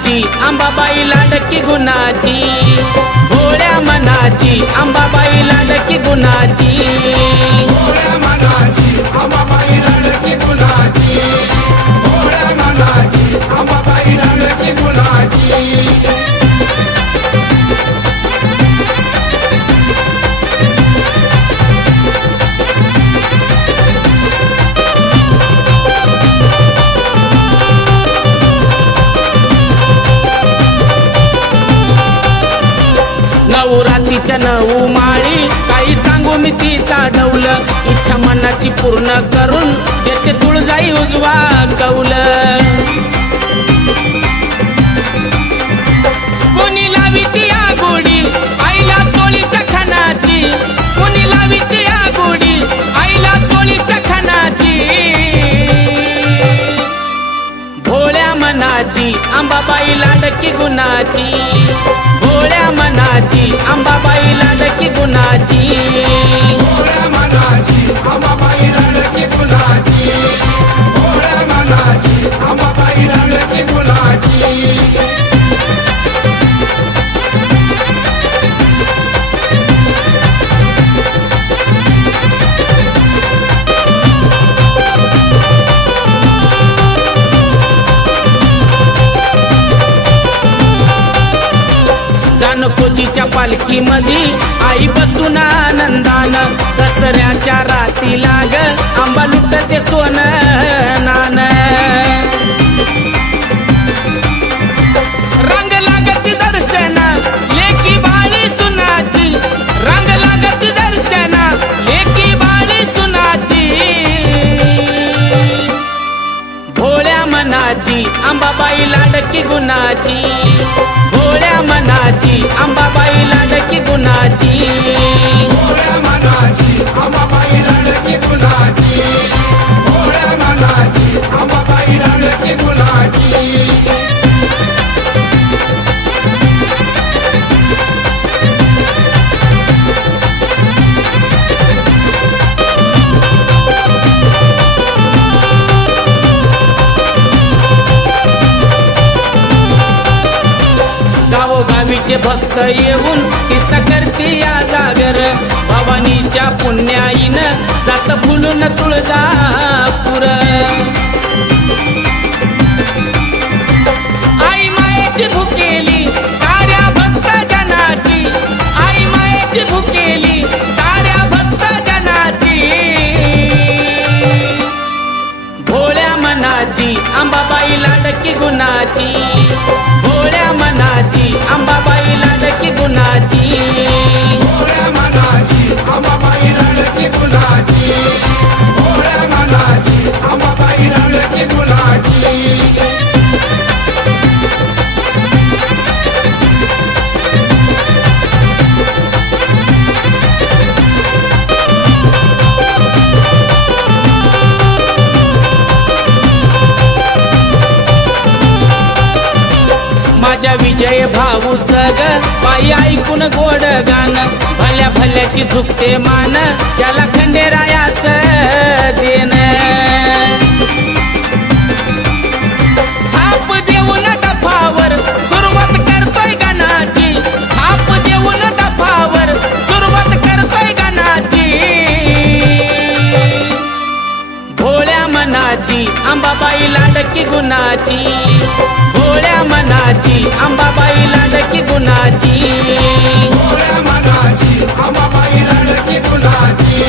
मनाची अंबाबाई लाडकी गुणाची, भोळ्या मनाची अंबाबाई लाडकी गुणाची, भोळ्या मनाची अंबाबाई लाडकी गुणाची, भोळ्या मनाची अंबाबाई लाडकी गुणाची। नवरात्रीच्या 9 माळी काही सांगू मी तिचा ढवल, इच्छा मनाची पूर्ण करून देते तुळजाई उजवा कौल। कोणी लावी ती आगोडी आईला चोळीच्या खानाची, कोणी लावी ती आगोडी आईला चोळीच्या खानाची, भोळ्या मनाची अंबाबाई लाडकी गुणाची, भोळ्या मनाची अंबाबाई लाडकी गुणाची, भोळ्या मनाची अंबाबाई लाडकी गुणाची, भोळ्या मनाची अंबाबाई लाडकी गुणाची। जानकोजीच्या पालखीमध्ये आई बसून आनंदान, दसऱ्याच्या रातीला ग आंबा लुटते सोनं नान। रंग लागती दर्शना लेकी बाळी सुनाची, रंग लागती दर्शना लेकी बाळी सुनाची, भोळ्या मनाची अंबाबाई लाडकी गुणाची, भोळ्या मनाची अंबाबाई लाडकी गुणाची, भोळ्या मनाची अंबाबाई लाडकी गुणाची, भोळ्या मनाची अंबाबाई लाडकी गुणाची। गावोगावीचे भक्त येऊन तिचा करते या जागर, भवानीच्या पुण्याईनं जात फुलून तुळजापूर। आई मायेची भुकेली साऱ्या भक्त जनाची, आई मायेची भुकेली साऱ्या भक्त जनाची, भोळ्या मनाची अंबाबाई लाडकी गुणाची, भोळ्या मनाची अंबाबाई लाडकी गुणाची, भोळ्या मनाची अंबाबाई लाडकी गुणाची, भोळ्या मनाची अंबाबाई लाडकी गुणाची। माझ्या विजय भाऊचं ग बाई ऐकून गोड गाण, भल्या भल्याची झुकते मान त्याला खंडेरायाचं देण। थाप देऊन डफावर सुरुवात करतोय गाण्याची, थाप देऊन डफावर सुरुवात करतोय गाण्याची, भोळ्या मनाची अंबाबाई लाडकी गुणाची, भोळ्या मनाची अंबाबाई लाडकी गुणाची, भोळ्या मनाची अंबाबाई लाडकी गुणाची,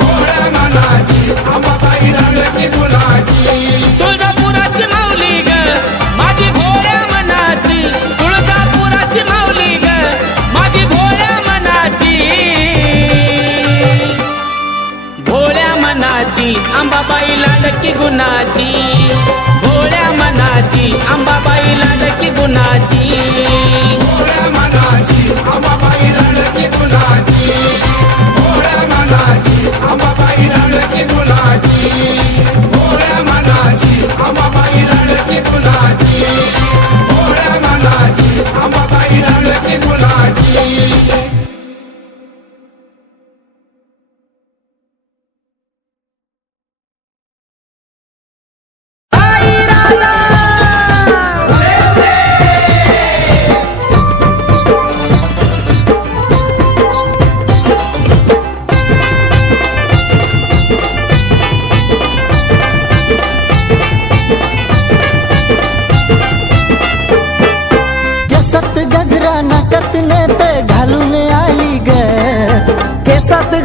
भोळ्या मनाची अंबाबाई लाडकी गुणाची। तुळजापुराची माऊली ग माझी भोळ्या मनाची, तुळजापुराची माऊली ग माझी भोळ्या मनाची, भोळ्या मनाची अंबाबाई लाडकी गुणाची, भोळ्या मनाची अंबाबाई लाडकी गुणाची, भोळ्या मनाची अंबाबाई लाडकी गुणाची, भोळ्या मनाची अंबाबाई लाडकी गुणाची, भोळ्या मनाची अंबाबाई लाडकी गुणाची, भोळ्या मनाची अंबाबाई लाडकी गुणाची।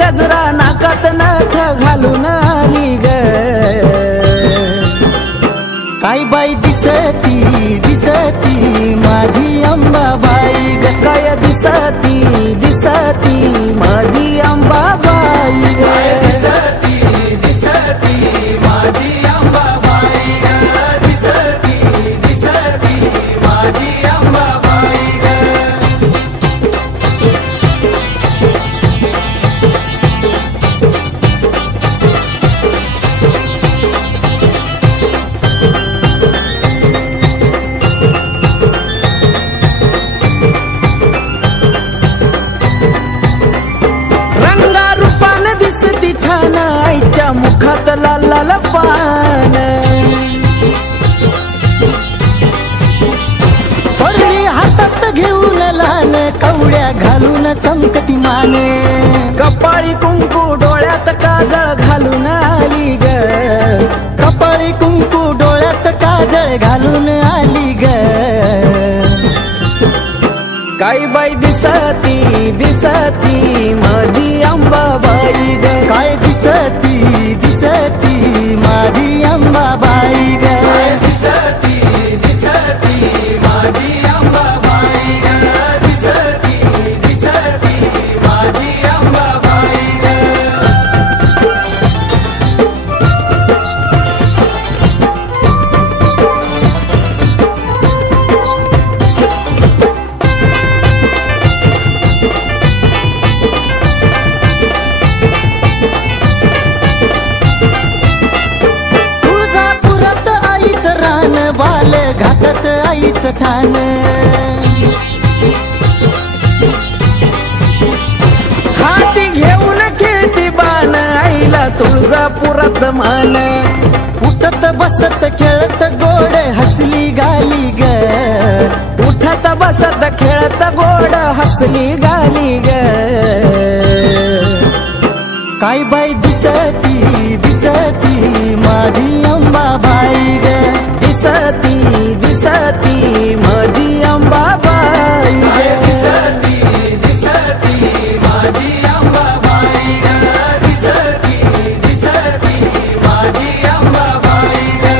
गजरा नाकात नथ घालून आली ग काय बाई दिसती दिसती माझी अंबाबाई ग काय दिसती दिसती माझी अंबाबाई ग दिसती दिसती माझी अंबाबाई ग दिसती दिसती माझी अंबाबाई ग रंगा रूपान दिसती छान आईच्या मुखात लाल लाल पान परणी हातात घेऊन लहान कवड्या घालून चमकती माने कपाळी कुंकू डोळ्यात काजळ घालून आली ग कपाळी कुंकू डोळ्यात काजळ घालून आली ग काही बाई दिसती दिसती माझी अंबाबाई ग काय दिसती दिसती माझी अंबाबाई ग दिसती दिसती माझी अंबाबाई ग दिसती दिसती माझी अंबाबाई ग तुळजापुरात आईचं रान बाल घाटात आईचं ठाण हाती घेऊन खेळती बाण आईला तुळजापुरात मान उठत बसत खेळत गोड हसली गाली ग उठत बसत खेळत गोड हसली गाली ग काय बाई दिसती दिसती माझी अंबाबाई ग दिसती दिसती माझी अंबाबाई ग दिसती दिसती माझी अंबाबाई ग दिसती दिसती माझी अंबाबाई ग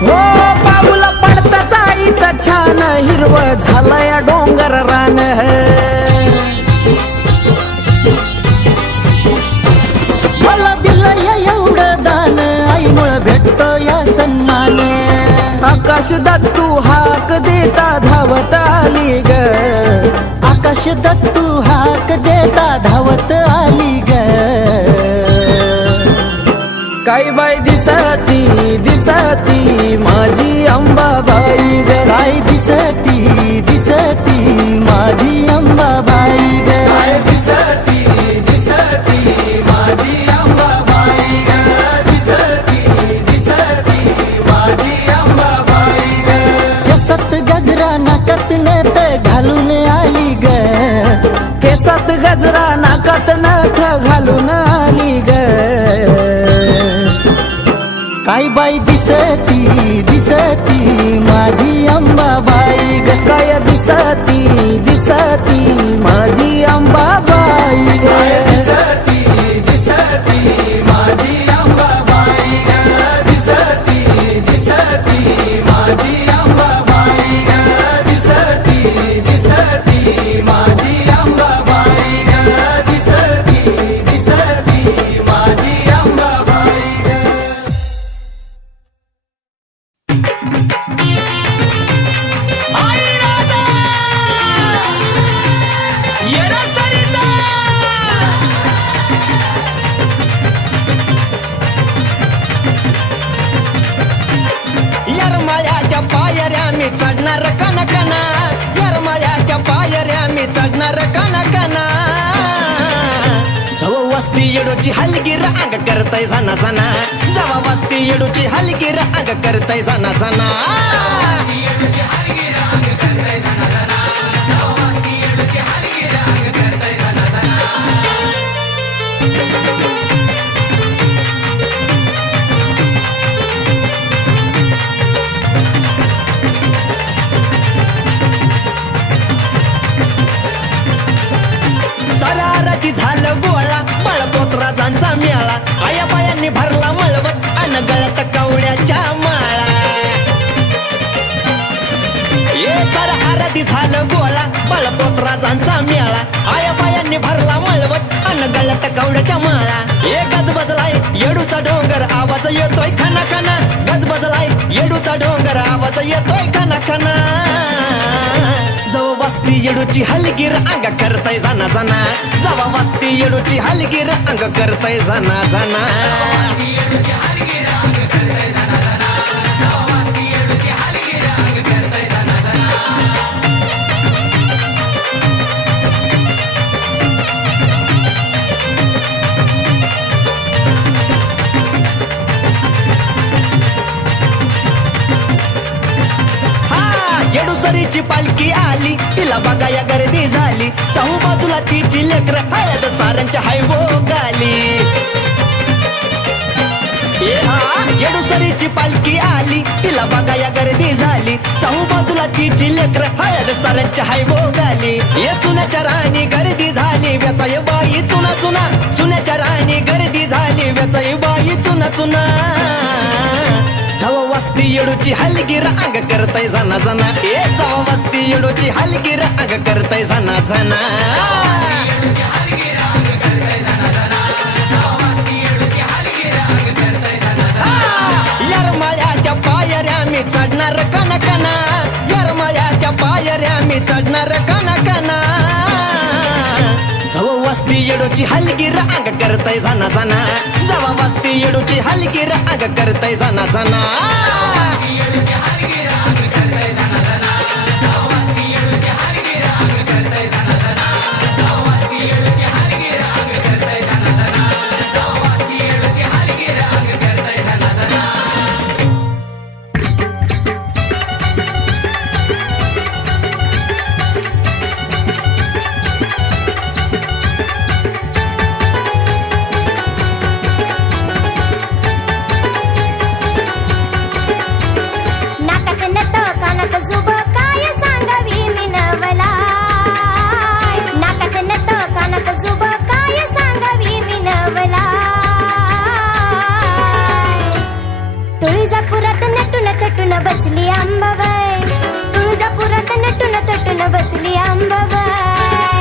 हो पाऊल पडताच आईचा छान हिरव झालंय डोंगर रान मला दिलं या एवढं दान आईमुळं भेटतो या सन्मान आकाश दत्तू हाक देता धावत आली ग आकाश दत्तू हाक देता धावत आली ग काही बाई दिसती दिसती माझी अंबाबाई ग काय दिसती दिसती माझी अंबाबाई ग दिसती दिसती माझी अंबाबाई ग दिसती दिसती माझी अंबाबाई ग केसात गजरा नाकात नथ घालून आली ग केसात गजरा नाकात नथ घालून आली ग काय बाई दिसती दिसती माझी अंबाबाई ग काय दिसती दिसती माझी अंबाबाई ग दिसती दिसती माझी अंबाबाई ग दिसती दिसती माझी अंबाबाई ग दिसती दिसती माझी अंबाबाई ग दिसती दिसती माझी अंबाबाई ग यरमाळ्याच्या पायऱ्या मी चढणार कनकना यरमाळ्याच्या पायऱ्या मी चढणार कनकना जव वस्ती येडोची हलगीर अंग करताय सना सना जव वस्ती येडोची हलगीर अंग करताय सना सना येडूची हलगीर अंग करताय सना सना. जाऊ मस्ती येडूची हलगीर अंग आया बायांनी भरला मळवट अन गळ्यात कवड्याच्या माळा ये सारा आराधी झालं गोळा बळपोत्राजांचा मेळा आया बायांनी भरला मळवट अन गळ्यात कवड्याच्या माळा ये गजबजलाय येडूचा डोंगर आवाज येतोय खना खना गजबजलाय येडूचा डोंगर आवाज येतोय खना खना जवा वस्ती येडूची हलगीर अंग करतय जाना जाना जवा वस्ती येडूची हलगीर अंग करतय जाना जाना येडूसरीची पालखी आली तिला बघाया गर्दी झाली चहू बाजूला तिची लेकर हळद साऱ्यांच्या हायवो गाली येडूसरीची पालखी आली तिला बघाया गर्दी झाली चहू बाजूला तिची लेकर हळद साऱ्यांच्या हायवो गाली ये चुन्याच्या राणी गर्दी झाली व्यचाय बाई चुना चुना चुन्याच्या राणी गर्दी झाली व्यचाय बाई चुना चुना जवा वस्ती येडूची हलगीर अंग करतय जाना जाना ए जवा वस्ती येडूची हलगीर अंग करतय जाना जाना यरमाळ्याच्या पायऱ्या मी चढणार कना कना यरमाळ्याच्या पायऱ्या मी चढणार कना कना जवा वस्ती येडूची हलगीर अंग करतय जाना जाना जवा वस्ती येडूची हलगीर अंग करतय जाना जाना तुळजापुरात नटून थटून बसली अंबाबाई तुळजापुरात नटून थटून बसली अंबाबाई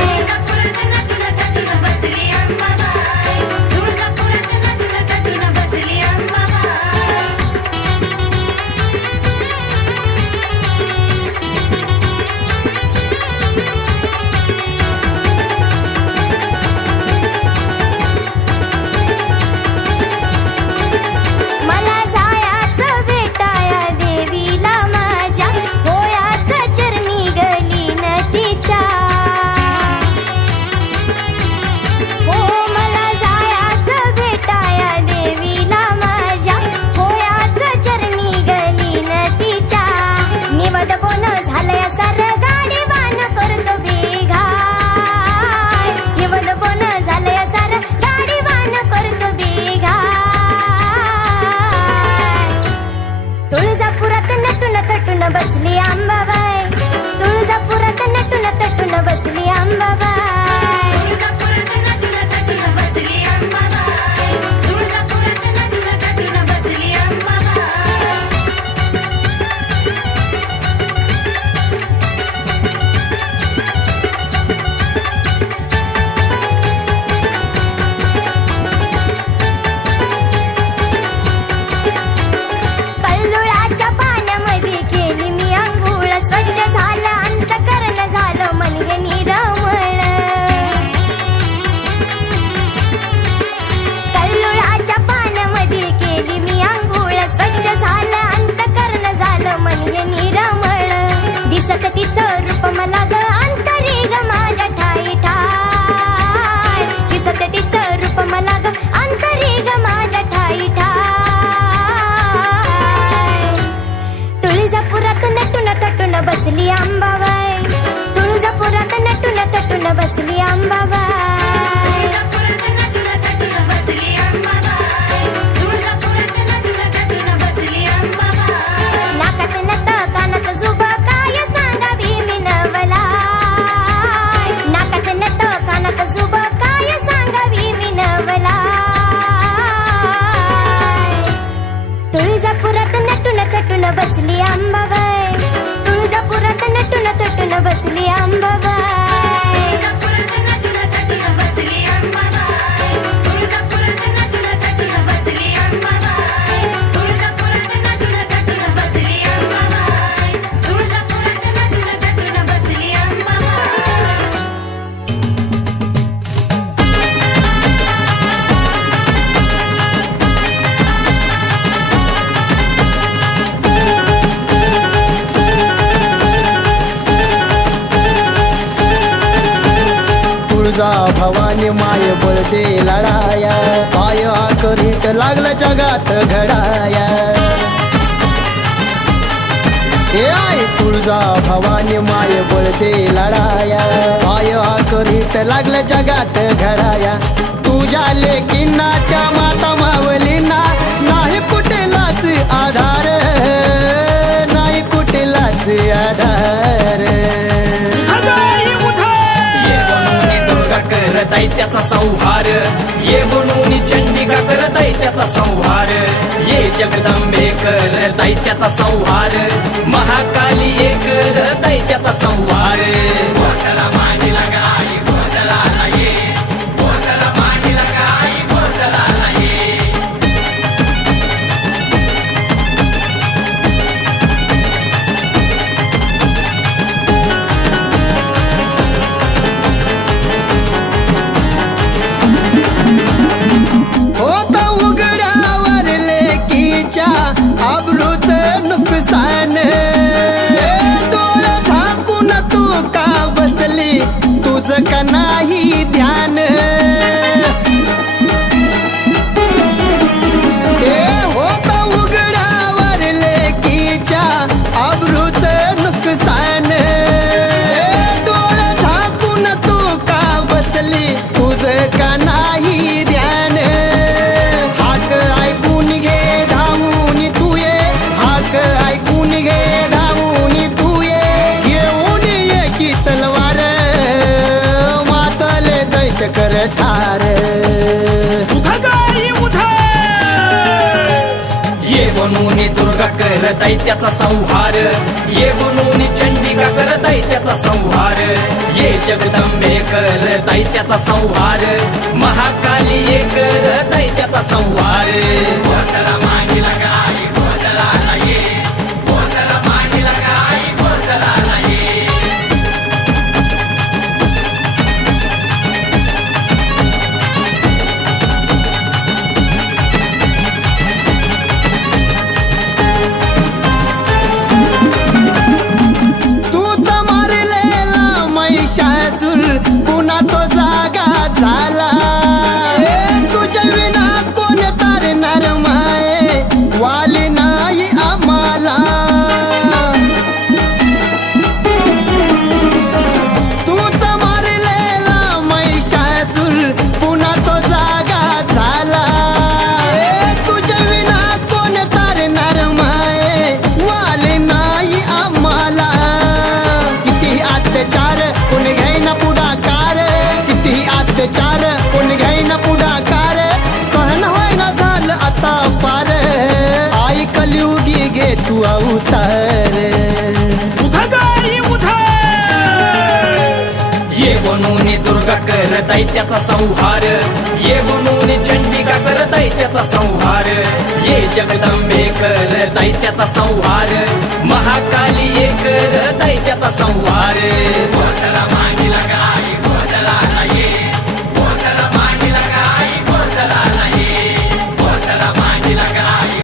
तुळजापुरात नटून थटून बसली अंबाबाई तुळजापुरात नटून थटून बसली अंबाबाई मला जायाचं भेटाया देवीला माझ्या होयाचं चरणी गली न तिच्या हो मला जायाचं भेटाया देवीला माझ्या होयाचं चरणी गली न तिच्या निवद बोन झालंय सर गाडी बाण करतो बेघाय निवद बोन झालंय सर गाडी बाण करतो बेघाय तुळजापुरात नटून थटून बसली अंबाबाई तुळजापुरात नटून थटून बसली अंबाबाई तुळजापुरात नटून थटून बसली अंबाबाई तुळजापुरात नटून थटून बसली अंबाबाई कल्लुळाच्या पाण्यामध्ये केली मी अंघोळ स्वच्छ झालं अंतकरण झालं मन हे निरमळ कल्लुळाच्या पाण्यामध्ये केली मी अंघोळ स्वच्छ झालं अंतकरण झालं मन हे निरमळ दिसत तिचं रूप मला ग अंतरी ग माझ्या ठाई ठाय दिसत तिचं रूप मला ग अंतरी ग माझ्या ठाई ठाय तुळजापुरात नटून थटून बसली अंबाबाई तुळजापुरात नटून थटून बसली अंबाबाई तुळजापुरात नटून थटून बसली अंबाबाई तुळजापुरात नटून थटून बसली अंबाबाई नाकात नथ कानात जुब काय सांगावी मी नवला नाकात नथ कानात जुब काय सांगावी मी नवला बसली अंबाबाई तुळजा भवानी माय बळदे लढाया पाय करीत लागलं जगात घडाया हे आई तुळजा भवानी माय बळदे लढाया पाय करीत लागलं जगात घडाया तुझ्या लेकींना त्या माता मावलींना नाही कुठलाच आधार नाही कुठलाच आधार दैत्याचा संहार ये बनून चंडिका कर दैत्याचा संहार ये जगदंबे कर दैत्याचा संहार महाकाली ये कर दैत्याचा संहार गोंधळा मांडीला गाई गोंधळाला ये गोंधळा मांडीला गाई गोंधळाला ये होत उघड्यावर लेकीच्या आबरूच नुकसान डोळं झाकून तू का बसली तुझं का नाही ध्यान हे होत उघड्यावर लेकीच्या आबरूच नुकसान डोळं झाकून तू का बसली तुझं का नाही ध्यान हाक ऐकून घे धावून तू ये हाक ऐकून घे धावून तू ये घेऊन ये की तलवार मातले दैत कर ठार ये बनून दुर्गा कर दैत्याचा संहार ये बनून चंडिका कर दैत्याचा संहार ये जगदंबे कर दैत्याचा संहार महाकाली ये कर दैत्याचा संहार गोंधळा मांडीला गाई गोंधळाला ये गोंधळा मांडीला गाई गोंधळाला ये तूच मारलेला महिषासूर पुन्हा तो जागा झाला तुझ्या विना कोण तारणार माये वाली नाही आम्हाला तूच मारलेला महिषासूर पुन्हा तो जागा झाला तुझ्या विना कोण तारणार माये वाली नाही आम्हाला किती अत्याचार कोण घ्यायना पुढाकार किती अत्याचार कोण घ्यायना पुढाकार सहन व्हायना झालं आता पार आई कलियुगी घे तू अवतार ये बनून दुर्गा कर दैत्याचा संहार ये बनून चंडिका कर दैत्याचा संहार ये जगदंबे कर दैत्याचा संहार महाकाली ये कर दैत्याचा संहार गोंधळा